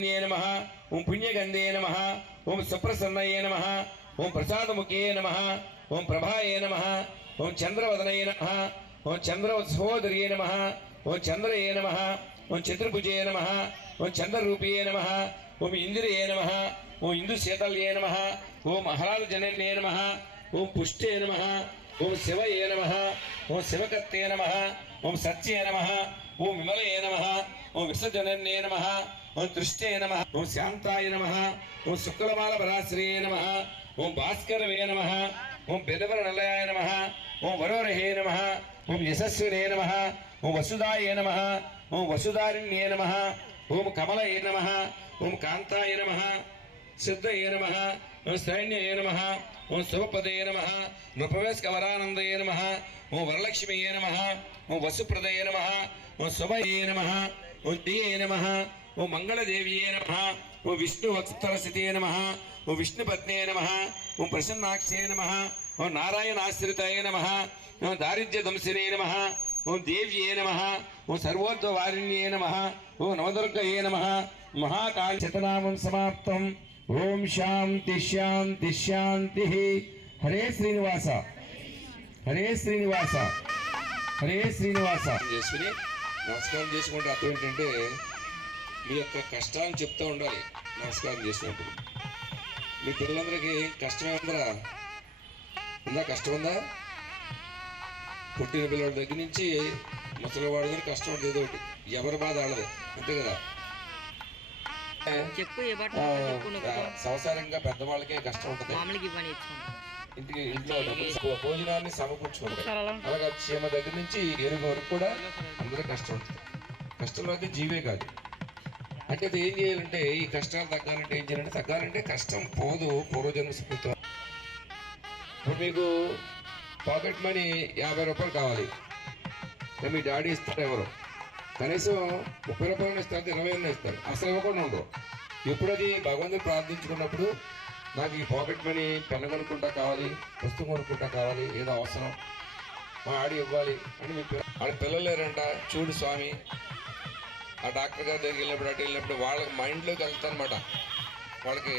नमः ओम पुण्यगंधे नमः ओम सुप्रसन्नये नमः ओम प्रसादमुखे नमः ओम प्रभाये नमः ओम चंद्रवदनये नमः ओम चंद्रसहोदर्ये नमः ओम चंद्रये नमः ओम चतुर्भुजे नमः ओम चंद्ररूपिये नमः ओम इंद्रिये नमः ओम इंदुशेतल्ये नमः ओम आह्लादजनन्ये नमः ओम पुष्टे नमः ओम शिवये नमः ओम शिवकर्ते नमः ओम सत्ये नमः ओम विमलये नमः ओम विसर्जनन्ये नमः ओम दृष्टे नमः ओम शांताय नमः ओम शुक्लमाल पराश्रये नमः ओम भास्करवे नमः ओम बेदवरनलयाय नमः ओम वरोरहे नमः ओम यशस्विने नमः ओम वसुदाय नमः ओम वसुधारिण्ये नमः ओम कमलये नमः ओम कांताय नमः सिद्धये नमः ओम सैन्ये नमः ओम शुभपदे नमः नृपवेशकवरानंदये नमः ओम वरलक्ष्मीये नमः ओम वसुप्रदये नमः ओम शुभये नमः ओम दिये नमः ओम मंगलदेव्ये नमः ओम विष्णुवत्सरसिते नमः ओम विष्णुपत्ने नमः ओम प्रसन्नाक्षे नमः ओम नारायणाश्रिताय नमः ओम दारिद्र्यदंसिने नमः ओम देव्ये नमः ओम सर्वोद्वारिण्ये नमः ओम नवदुर्गये नमः महाकाल शतनामं समाप्तम् ओम शांति शांति शांति हरे श्रीनिवास हरे श्रीनिवास हरे श्रीनिवास నమస్కారం చేసుకుంటే అర్థం ఏంటంటే మీ యొక్క కష్టాన్ని చెప్తూ ఉండాలి. నమస్కారం చేసినప్పుడు మీ పిల్లలందరికీ కష్టమే ఉందా కష్టం ఉందా? పుట్టిన పిల్లల దగ్గర నుంచి ముసలివాడు దగ్గర కష్టం ఉంటుంది ఏదో ఒకటి, ఎవరి బాధ ఆడదు, అంతే కదా. సంవత్సరంగా పెద్దవాళ్ళకే కష్టం ఉంటుంది, ఇంట్లో భోజనాన్ని సమకూర్చుకుంటారు. అలాగే క్షేమ దగ్గర నుంచి ఎరుగు వరకు కూడా అందరూ కష్టం ఉంటుంది. కష్టంలో అయితే జీవే కాదు. అంటే ఏం చేయాలంటే ఈ కష్టాలు తగ్గాలంటే ఏం చేయాలంటే తగ్గాలంటే కష్టం పోదు, పూర్వజన్మ స్మృతి. ఇప్పుడు మీకు పాకెట్ మనీ 50 రూపాయలు కావాలి, మీ డాడీ ఇస్తారు, ఎవరు కనీసం 30 రూపాయలు ఇస్తారు, 20 ఇస్తారు, అసలు ఇవ్వకుండా ఉండవు. ఎప్పుడది భగవంతుని ప్రార్థించుకున్నప్పుడు నాకు ఈ పాకెట్ మనీ పెన్ను కొనుక్కుంటా కావాలి, వస్తువు కొనుక్కుంటా కావాలి, ఏదో అవసరం మా ఆడి ఇవ్వాలి అని మీ ఆడ పిల్లలు లేరంట, చూడు స్వామి ఆ డాక్టర్ గారి దగ్గరికి వెళ్ళినప్పుడు అటు వెళ్ళినప్పుడు వాళ్ళకి మైండ్లోకి వెళ్తానమాట. వాళ్ళకి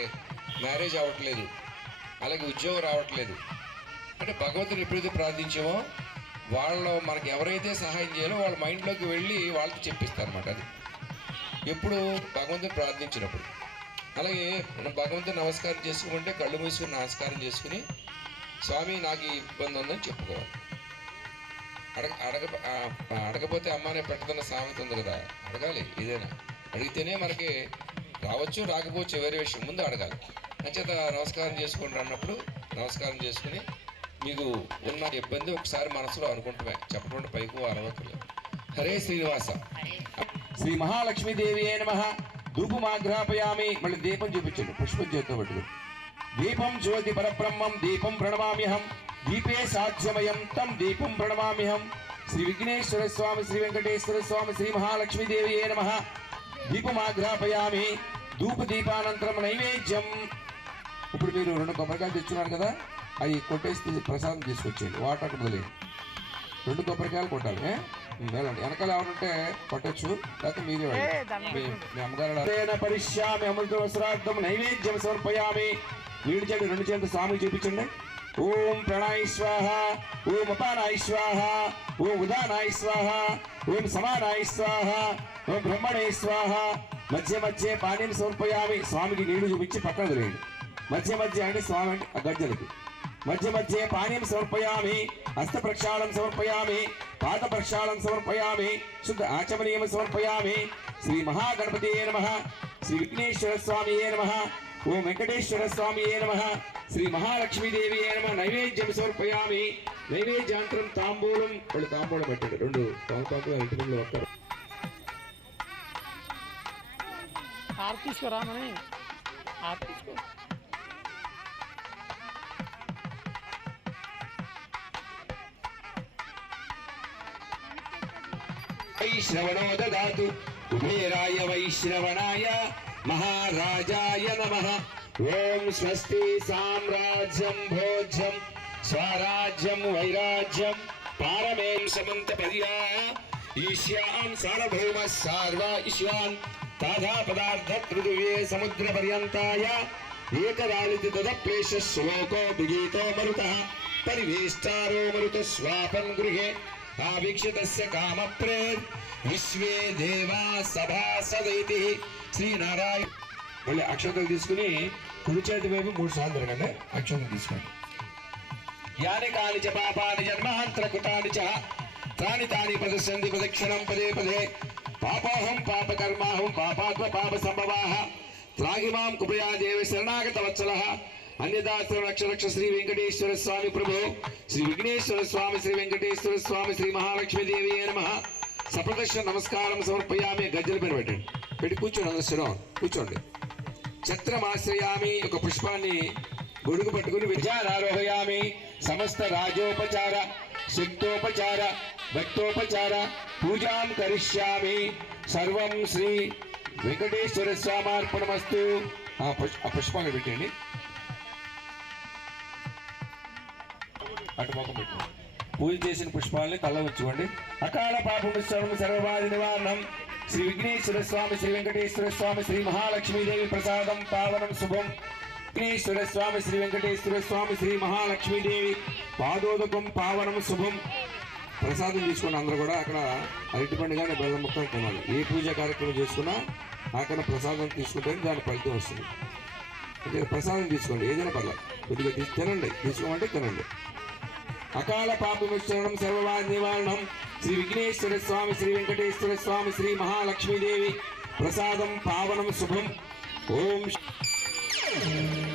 మ్యారేజ్ అవ్వట్లేదు, అలాగే ఉద్యోగం రావట్లేదు అంటే భగవంతుని ఎప్పుడైతే ప్రార్థించామో వాళ్ళు మనకి ఎవరైతే సహాయం చేయాలో వాళ్ళ మైండ్లోకి వెళ్ళి వాళ్ళతో చెప్పిస్తారు అన్నమాట. అది ఎప్పుడు భగవంతుని ప్రార్థించినప్పుడు. అలాగే మనం భగవంతుని నమస్కారం చేసుకుంటే కళ్ళు మూసుకుని నమస్కారం చేసుకుని స్వామి నాకు ఈ ఇబ్బంది ఉందని చెప్పుకోవాలి. అడగపోతే అమ్మానే పెట్టదన్న సామెత ఉంది కదా, అడగాలి. ఏదైనా అడిగితేనే మనకి రావచ్చు, రాకపోవచ్చు వేరే విషయం, ముందు అడగాలి. అంచేత నమస్కారం చేసుకుంటారు అన్నప్పుడు నమస్కారం చేసుకుని మీకు ఉన్న ఇబ్బంది ఒకసారి మనసులో అనుకుంటున్నాయి, చెప్పకుండా పైకు అరవకలేదు. హరే శ్రీనివాస. శ్రీ మహాలక్ష్మీదేవి నమః. ధూపమాగ్రాపయామి. మళ్ళీ దీపం చూపించండి, పుష్పం చేతితో పట్టుకుని. దీపం జ్యోతి పరబ్రహ్మం దీపం ప్రణమామ్యహం దీపే సాధ్యమయం తం దీపం ప్రణమామ్యహం. శ్రీ విఘ్నేశ్వర స్వామి శ్రీ వెంకటేశ్వర స్వామి శ్రీ మహాలక్ష్మీదేవి నమః. దీపమాగ్రాపయామి. ధూప దీపానంతరం నైవేద్యం. ఇప్పుడు మీరు 2 కొబ్బరికాయలు తెచ్చున్నారు కదా, అవి కొట్టేసి ప్రసాదం తీసుకొచ్చేయండి, వాటర్ వదిలేయండి. 2 కొబ్బరికాయలు కొట్టాలి. వెళ్ళండి, వెనకాల ఎవరుంటే కొట్టచ్చు, లేకపోతే మీరే మీ అమ్మగారు. పరిశ్యామి అమృత వస్త్రార్థం నైవేద్యం సమర్పయామి. నీళ్ళు చెడు 2 చేతులు స్వామికి చూపించండి. ఓం ప్రణాయ స్వాహ, ఓం అపానాయ స్వాహ, ఓం ఉదానాయ స్వాహ, ఓం సమానాయ స్వాహ, ఓం బ్రహ్మణే స్వాహ. మధ్య మధ్య పానీయం సమర్పయామి. స్వామికి నీళ్లు చూపించి పక్కన వదిలేయండి. మధ్య మధ్య అంటే స్వామి అంటే ఆ గజ్జలకి మధ్య మధ్య పానీయం సమర్పయామి. హస్త ప్రక్షాళం సమర్పయామి. పాద ప్రక్షాళం సమర్పయామి. శుద్ధ ఆచమనీయం సమర్పయామి. శ్రీ మహాగణపతి నమః. శ్రీ విఘ్నేశ్వర స్వామి నమః. ఓం వెంకటేశ్వర స్వామి నమః. శ్రీ మహాలక్ష్మీదేవి నమః. నైవేద్యం సమర్పయామి. నైవేద్యాంతరం తాంబూలం. వాళ్ళు తాంబూలం పెట్టండి, 2 తాంబూలం ఇంటి వస్తారు. ఆర్తీశ్వరామని ఆర్తీశ్వర వైష్ణవనో దదాతు కుబేరాయ వైష్ణవనాయ మహారాజాయ నమః. ఓం స్వస్తి సామ్రాజ్యం భోజ్యం స్వరాజ్యం వైరాజ్యం పారమేం సమంత పర్యా ఈశ్యాం సార్వభౌమ సార్వ ఈశ్వాన్ ताजा पदार्थ पृथिवी समुद्र पर्यंताय एकदालित तदप्लेश श्लोको विगीतो मरुतः परिवेष्टारो मरुत स्वापन गृहे आवीक्षितस्य कामप्रेत विश्वे देवा सभासदैति श्री नारायण మళ్ళీ అక్షతలు తీసుకుని కుడి చేతి వైపు 3 సార్లు తిరగండి అక్షతలు తీసుకొని యాని కాని చ పాపాని జన్మాంతర కృతాని చ తాని తాని ప్రదర్శంతి ప్రదక్షిణం పదే పదే పాపోహం పాపకర్మాహం పాపాత్మ పాప సంభవాః త్రాగిమాం కృపయా దేవ శరణాగత వత్సలః అన్యదాస్త్ర రక్ష శ్రీ వెంకటేశ్వర స్వామి ప్రభు శ్రీ విఘ్నేశ్వర స్వామి శ్రీ వెంకటేశ్వర స్వామి శ్రీ మహాలక్ష్మీ దేవి నమః సప్రదక్షిణ నమస్కారం సమర్పయామి గజ్జల పైన పెట్టండి పెట్టి కూర్చోండి అందరూ శిరం కూర్చోండి ఛత్రమాశ్రయామి ఒక పుష్పాన్ని గొడుగు పట్టుకుని విజయారోహయామి సమస్త రాజోపచార శక్తోపచార భక్తోపచార పూజాం కరిష్యామి సర్వం శ్రీ వెంకటేశ్వర స్వామార్పణమస్తు ఆ పుష్పాన్ని పెట్టండి అటు ముఖం పెట్టండి పూజ చేసిన పుష్పాలని కళ్ళ ఉంచుకోండి అకాల పాపముశ్వరం సర్వబాధ నివారణం శ్రీ విఘ్నేశ్వర స్వామి శ్రీ వెంకటేశ్వర స్వామి శ్రీ మహాలక్ష్మీదేవి ప్రసాదం పావనం శుభం విఘ్నేశ్వర స్వామి శ్రీ వెంకటేశ్వర స్వామి శ్రీ మహాలక్ష్మీదేవి పాదోదకం పావనం శుభం ప్రసాదం తీసుకుని అందరూ కూడా అక్కడ అరటిపండు కానీ బెల్లం ముక్క తినాలి ఏ పూజ కార్యక్రమం చేసుకున్నా అక్కడ ప్రసాదం తీసుకుంటే దాని ఫలితం వస్తుంది అంటే ప్రసాదం తీసుకోండి ఏదైనా పర్లేదు కొద్దిగా తినండి తీసుకోమంటే తినండి అకాల పాపముశ్చరణం సర్వవాద నివారణం శ్రీ విఘ్నేశ్వర స్వామి శ్రీ వెంకటేశ్వర స్వామి శ్రీ మహాలక్ష్మీదేవి ప్రసాదం పావనం శుభం ఓం Krishna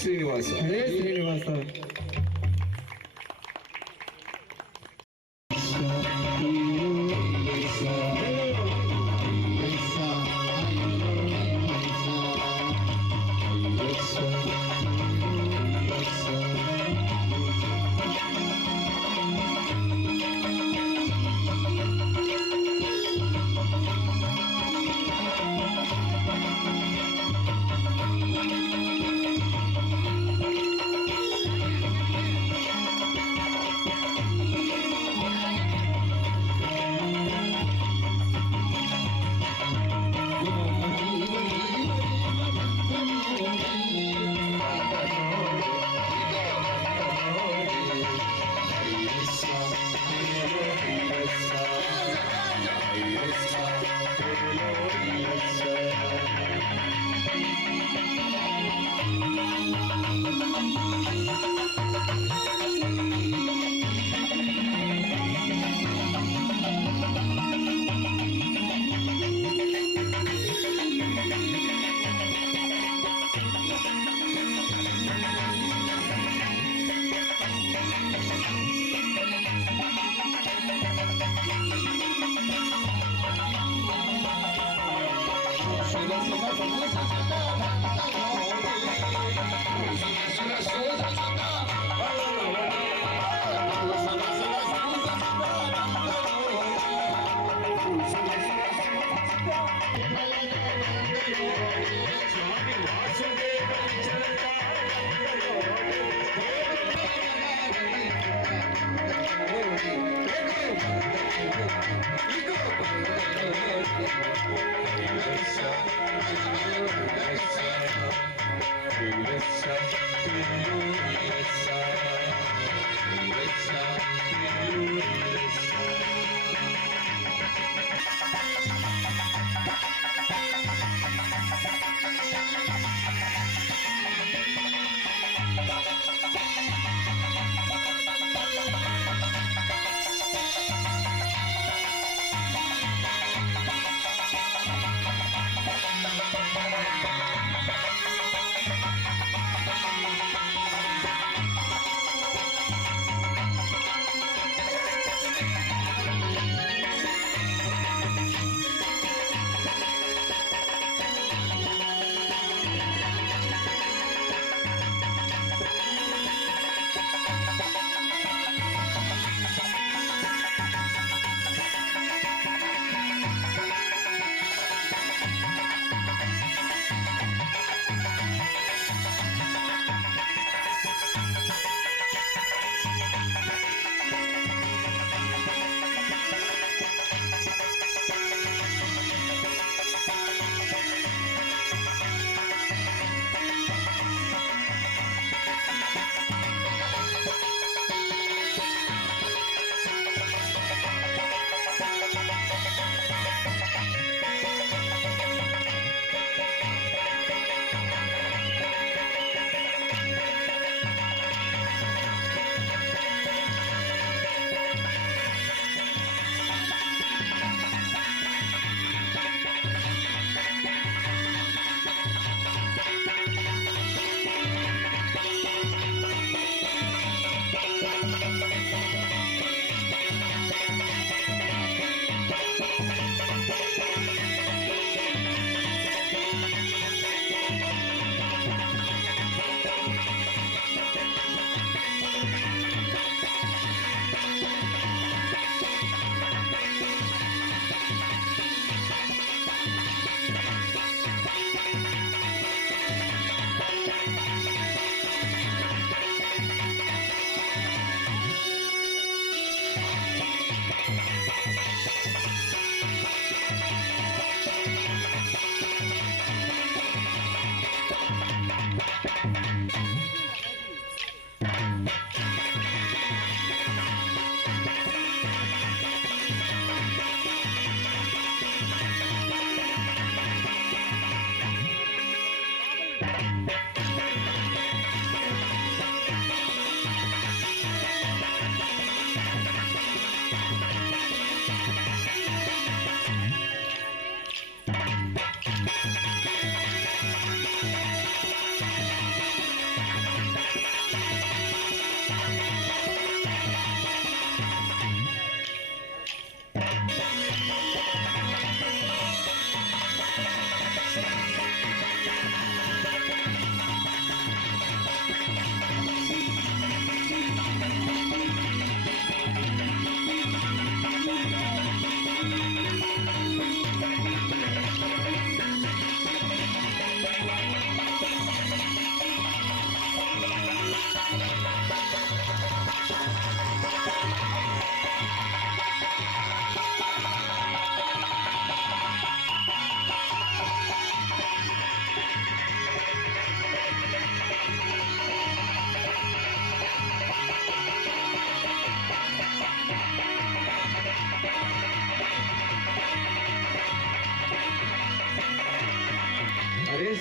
శ్రీనివాస హరే శ్రీనివాస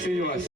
ಶ್ರೀನಿವಾಸ.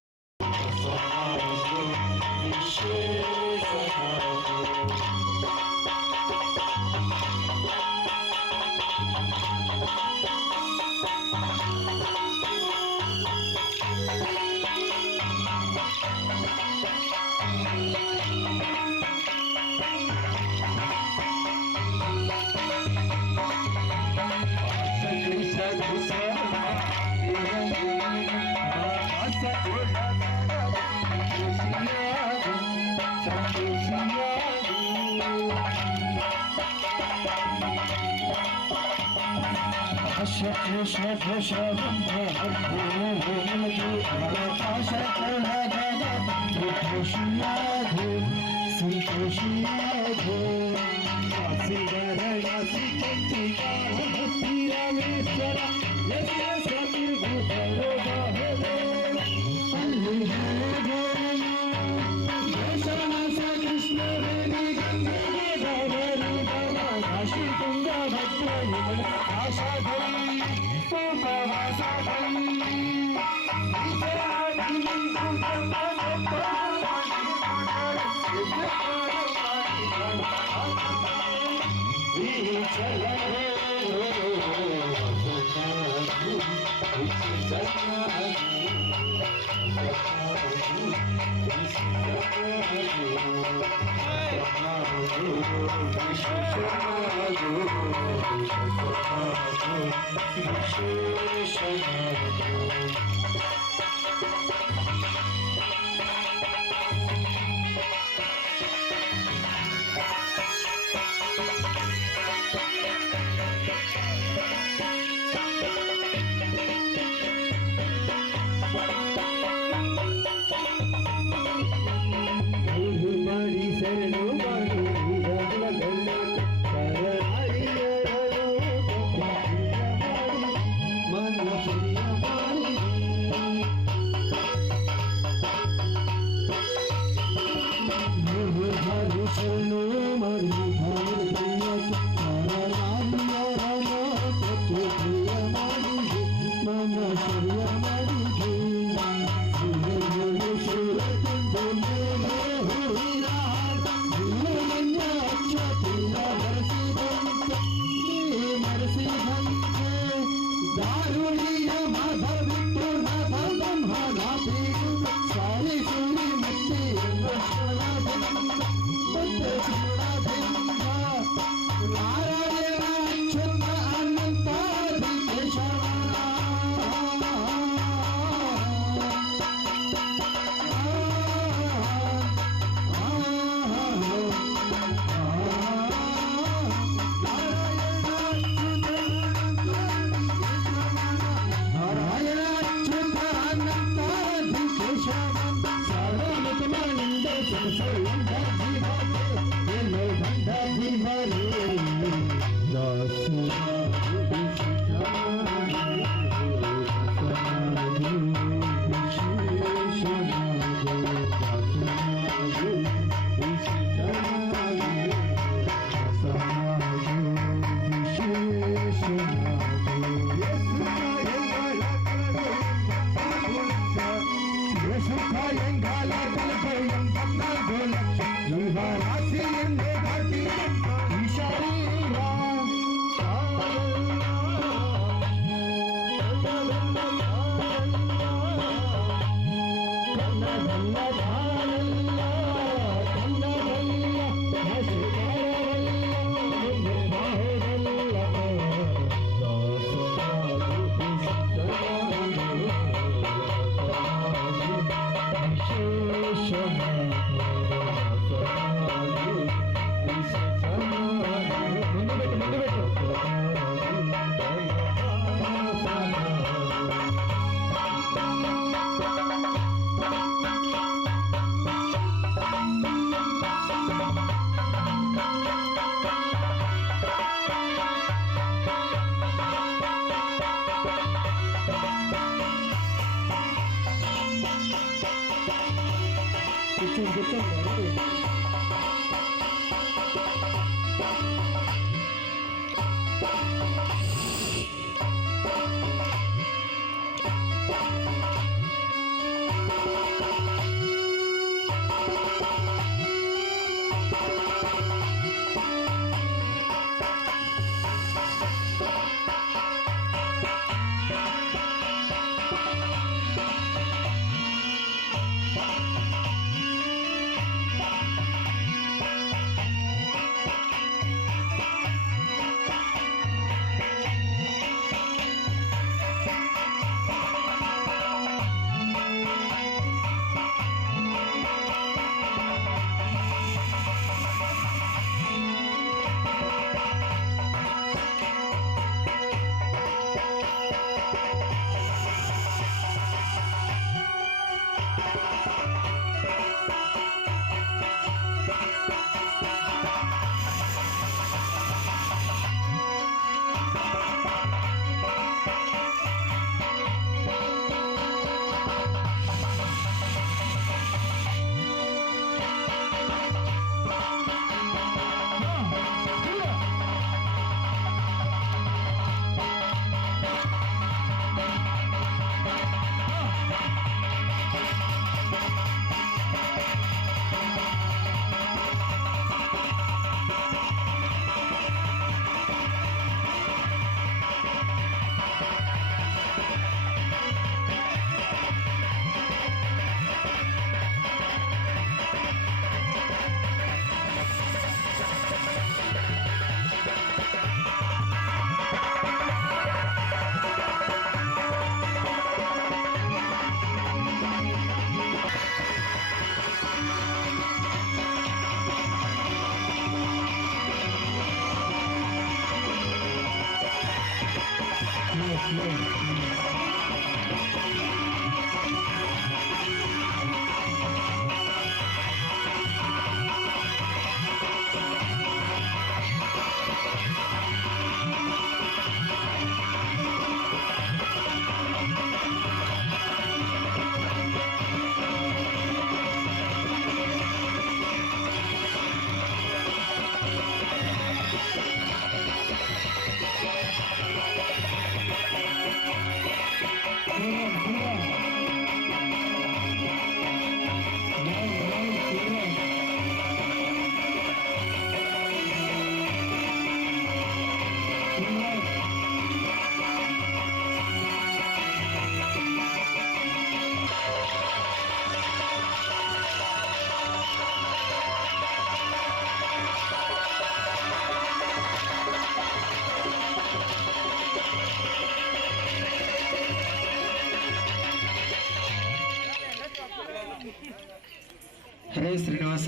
హరే శ్రీనివాస